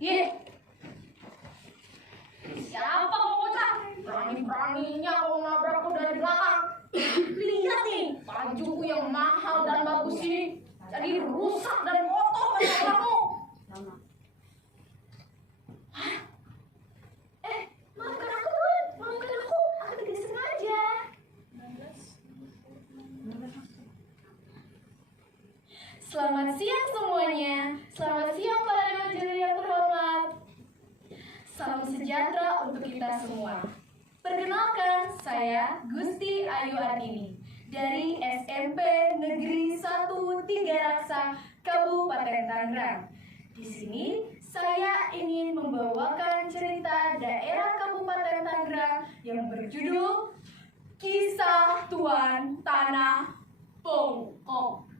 Ye, siapa kamu bocah? Berani-beraninya kamu nabrakku dari belakang. Lihat nih, bajuku yang mahal dan bagus ini jadi rusak dan kotor karena kamu. Hah? Maafkan aku Tuan, maafkan aku tidak sengaja. Selamat siang semuanya. Selamat siang para remaja yang terhormat. Salam sejahtera untuk kita semua. Perkenalkan, saya Gusti Ayu Artini dari SMP Negeri 1 Tiga Raksa, Kabupaten Tangerang. Di sini saya ingin membawakan cerita daerah Kabupaten Tangerang yang berjudul Kisah Tuan Tanah Pongkok.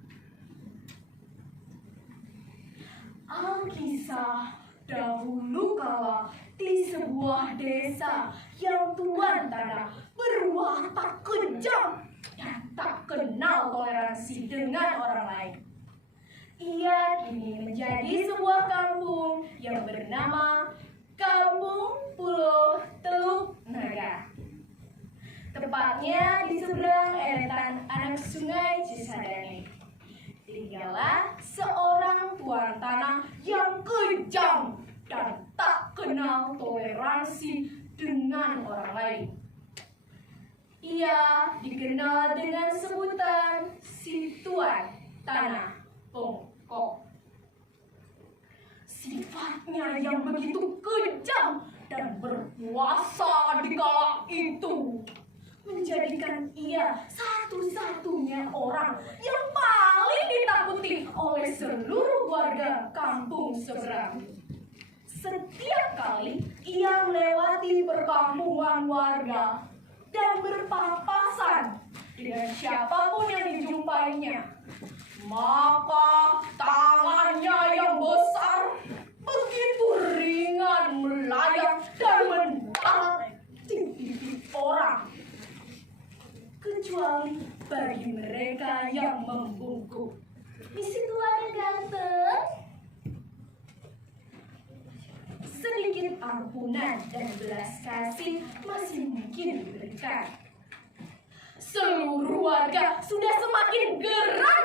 Alkisah dahulu kala di sebuah desa yang tuan tanah berwatak kejam dan tak kenal toleransi dengan orang lain. Ia kini menjadi sebuah kampung yang bernama Kampung Pulau Teluk Naga. Tepatnya di seberang eretan anak sungai Cisadane. Tinggallah seorang tuan tanah yang kejam dan tak kenal toleransi dengan orang lain. Ia dikenal dengan sebutan si Tuan Tanah Pongkok. Sifatnya yang begitu kejam dan berkuasa di kala itu menjadikan ia satu-satunya orang yang paling ditakuti oleh seluruh warga kampung seberang. Setiap kali ia melewati perkampungan warga dan berpapasan dengan siapapun yang dijumpainya, maka tangannya yang besar begitu ringan melayang dan mendarat di pipi orang. Kecuali bagi mereka yang membungkuk. Misi Tuan yang ganteng. Sedikit ampunan dan belas kasih masih mungkin diberikan. Seluruh warga sudah semakin geram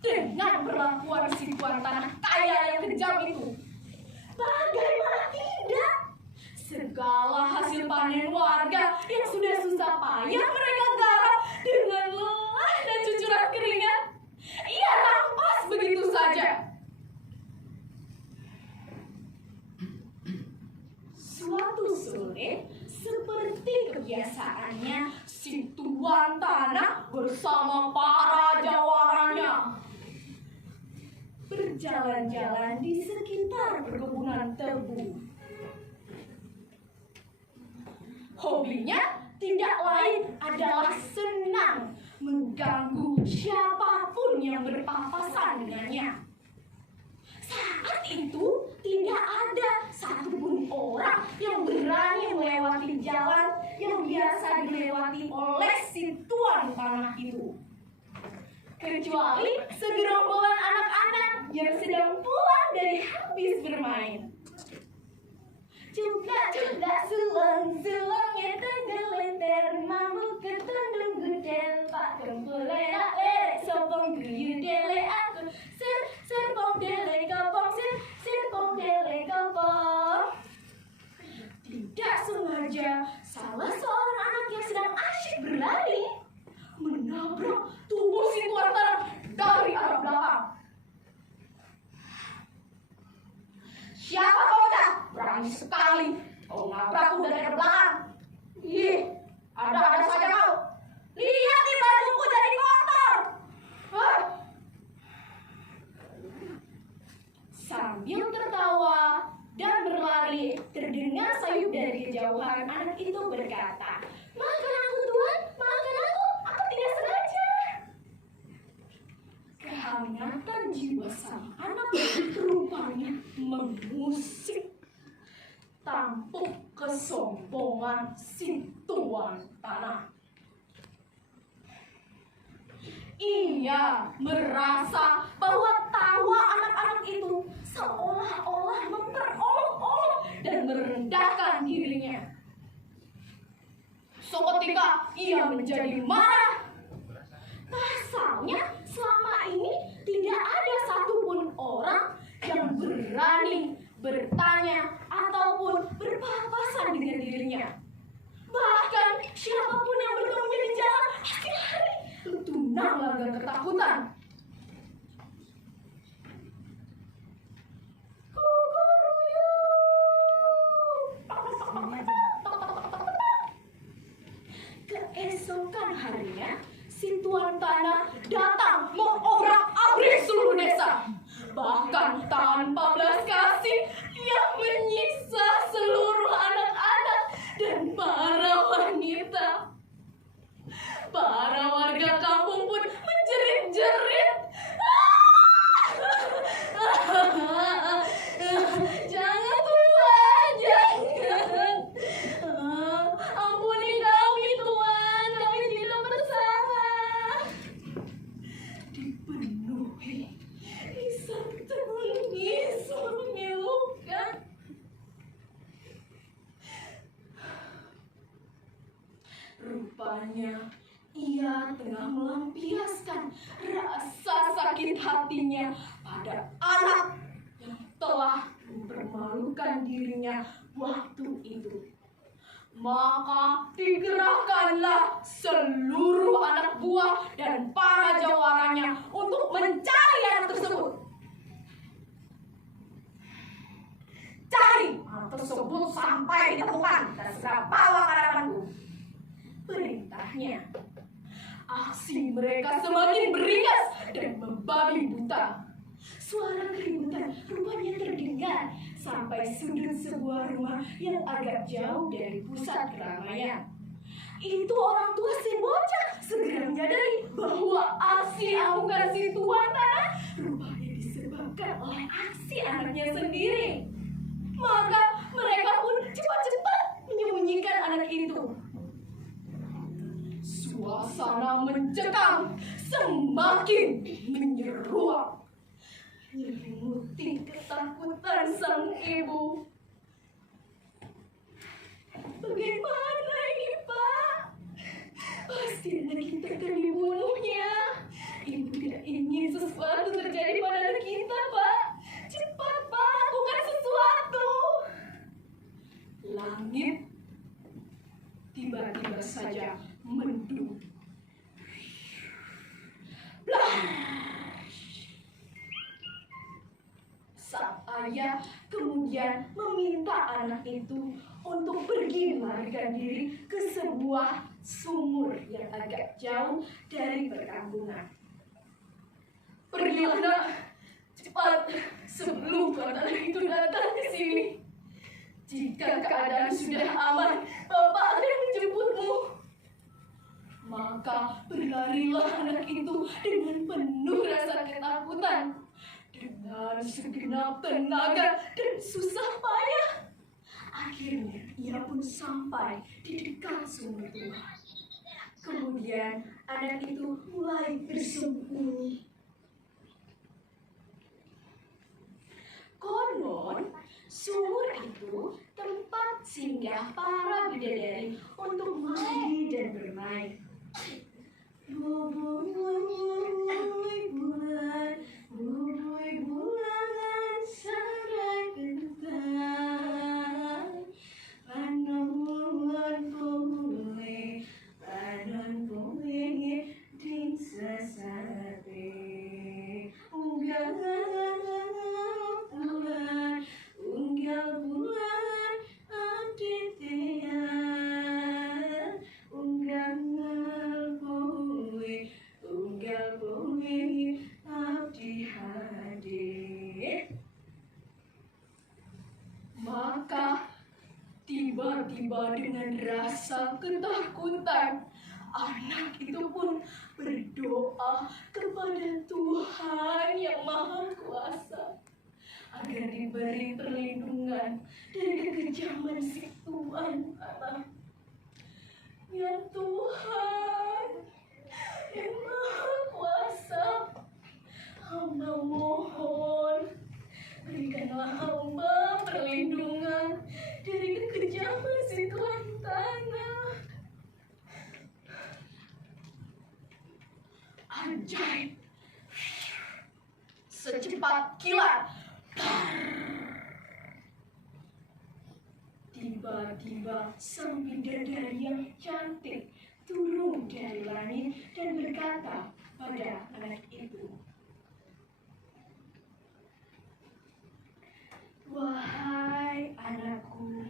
dengan perlakuan si Tuan Tanah kaya yang kejam itu. Bagaimana tidak? Segala hasil panen warga yang sudah susah payah mereka garap dengan lelah dan cucuran keringat, ia rampas begitu saja. Suatu sore, seperti kebiasaannya, si Tuan Tanah bersama para jawarannya berjalan-jalan di sekitar perkebunan tebu. Hobinya tidak lain adalah senang mengganggu siapapun yang berpapasan dengannya. Saat itu tidak ada satupun orang yang berani melewati jalan yang biasa dilewati oleh si Tuan Tanah itu. Kecuali segerombolan anak-anak yang sedang pulang dari habis bermain. Juga sulang-sulangnya tenggelintir, mampu ketundung gudel, pak kempulera lerek, sopong guyu dele aku, serpong dele kopong, serpong dele kopong. Tidak sengaja, salah seorang anak yang sedang asyik berlari menabrak tubuh si Tuan Tanah dari arah belakang. Siapa kau bocah? Berani sekali kau nabrakku dari belakang. Ih, ada-ada saja kau. Lihat nih bajuku jadi kotor. Sambil tertawa dan berlari, terdengar sayup dari kejauhan. Anak itu berkata, "Maafkan aku Tuan, maafkan aku tidak sengaja." Kehangatan jiwa sang anak rupanya mengusik tampuk kesombongan si Tuan Tanah. Ia merasa bahwa tawa anak-anak itu seolah-olah memperolok dia menjadi marah. Pasalnya selama ini tidak ada satupun orang yang berani bertanya ataupun berpapasan dengan dirinya. Bahkan siapapun yang bertemunya di jalan pasti lari, tunang laga ketakutan. Keesokan harinya, si tuan tanah datang mengobrak-abrik seluruh desa. Bahkan tanpa belas kasih, dia menyiksa seluruh anak-anak dan para wanita. Para warga kampung pun menjerit-jerit. Jangan Tuan, jangan. Ampuni kami Tuan, kami tidak bersalah. Dipenuhi isak tangis memilukan. Rupanya ia tengah melampiaskan rasa sakit hatinya pada anak yang telah mempermalukan dirinya waktu itu. Maka digerakkanlah seluruh anak buah dan para jawarannya untuk mencari anak tersebut. Cari anak tersebut sampai ditemukan dan segera bawa ke hadapanku, perintahnya. Aksi mereka semakin beringas dan membabi buta. Suara keributan rupanya terdengar sampai sudut sebuah rumah yang agak jauh dari pusat keramaian. Itu orang tua si bocah segera menyadari bahwa aksi amukan si tuan tanah rupanya disebabkan oleh aksi anaknya sendiri. Maka mereka pun cepat-cepat menyembunyikan anak itu. Suasana mencekam semakin menyeruak, menyelimuti ketakutan sang ibu. Bagaimana ini Pak? Pasti anak kita akan dibunuhnya. Ibu tidak ingin sesuatu terjadi pada anak kita Pak. Cepat Pak, lakukan sesuatu. Langit tiba-tiba saja mendung. Sang ayah kemudian meminta anak itu untuk pergi melarikan diri ke sebuah sumur yang agak jauh dari perkampungan. Pergilah nak, cepat sebelum tuan tanah itu datang ke sini. Jika keadaan sudah aman, Bapak akan menjemputmu. Maka berlarilah anak itu dengan penuh rasa ketakutan. Dengan segenap tenaga dan susah payah, akhirnya ia pun sampai di dekat sumur tua. Kemudian anak itu mulai bersembunyi. Konon, sumur itu tempat singgah para bidadari untuk mandi dan bermain. Bubui bulan, bubui bulan sampai kedutaan. Panon bubui, panon bubui di sesate. Unggal bulan, unggal bulan, abdi tiang. Unggal bubui, unggal bubui, abdi hadir. Maka tiba-tiba dengan rasa ketakutan, anak itu pun berdoa kepada Tuhan yang Maha Kuasa agar diberi perlindungan dari kekejaman si tuan tanah. Ya Tuhan yang Maha Kuasa, hamba mohon, berikanlah hamba perlindungan dari kekejaman si tuan tanah. secepat kilat. Tiba-tiba sang bidadari yang cantik turun dari langit dan berkata pada anak itu, "Wahai anakku,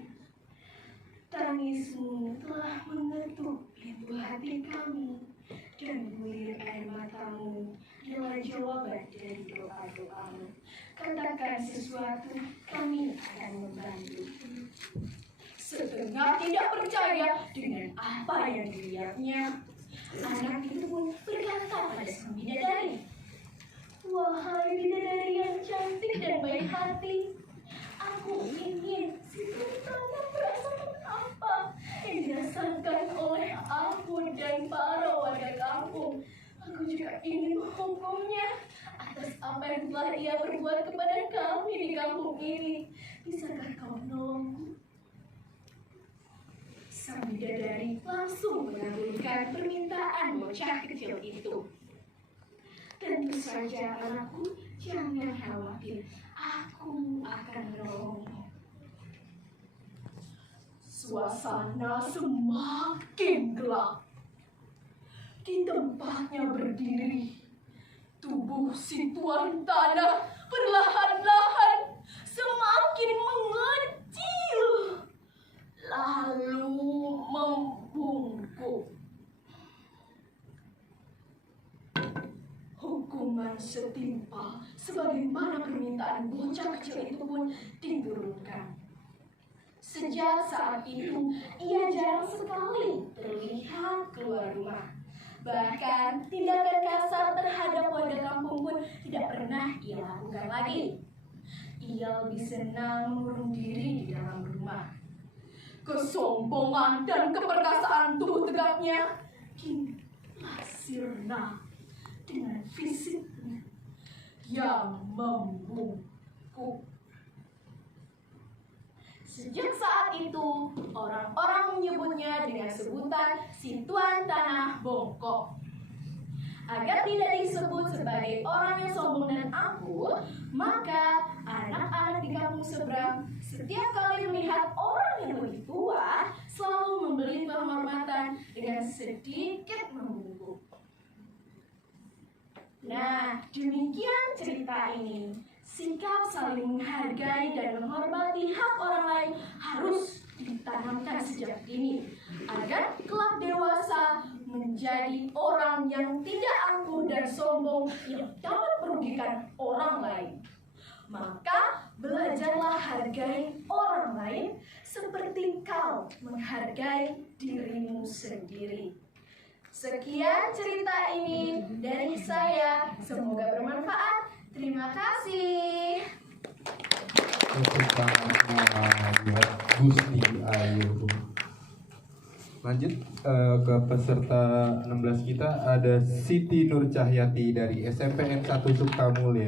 tangismu telah mengetuk pintu hati kami, dan bulir air matamu adalah jawaban dari doa-doamu. Katakan sesuatu, kami akan membantu." Setengah tidak percaya dengan apa yang dilihatnya, anak itu pun berkata pada sang bidadari, "Wahai bidadari yang cantik dan baik hati, aku ingin ceritamu perasaan apa yang dirasakan oleh aku dan para warga kampung. Aku juga ingin menghukumnya atas apa yang telah ia perbuat kepada kami di kampung ini. Bisakah kau menolongku?" Sang bidadari langsung mengabulkan permintaan bocah kecil itu. "Tentu saja anakku, jangan khawatir, aku akan menolongmu." Suasana semakin gelap. Di tempatnya berdiri, tubuh si tuan tanah perlahan-lahan semakin mengecil, lalu membungkuk. Hukuman setimpal sebagaimana permintaan bocah kecil itu pun diturunkan. Sejak saat itu, ia jarang sekali terlihat keluar rumah. Bahkan tindakan kasar terhadap warga kampung pun tidak pernah ia lakukan lagi. Ia lebih senang mengurung diri di dalam rumah. Kesombongan dan keperkasaan tubuh tegapnya kini telah sirna dengan fisiknya yang membungkuk. Sejak saat itu, orang-orang menyebutnya dengan sebutan si tuan tanah bongkok. Agar tidak disebut sebagai orang yang sombong dan angkuh, maka anak-anak di kampung seberang setiap kali melihat orang yang lebih tua selalu memberi penghormatan dengan sedikit membungkuk. Nah, demikian cerita ini. Sikap saling menghargai dan menghormati hak orang lain harus ditanamkan sejak dini, agar kelak dewasa menjadi orang yang tidak angkuh dan sombong yang dapat merugikan orang lain. Maka belajarlah hargai orang lain seperti kau menghargai dirimu sendiri. Sekian cerita ini dari saya, semoga bermanfaat. Terima kasih. Tepuk tangan buat Gusti Ayu. Lanjut ke peserta 16 kita, ada Siti Nur Cahyati dari SMPN 1 Sukamulya.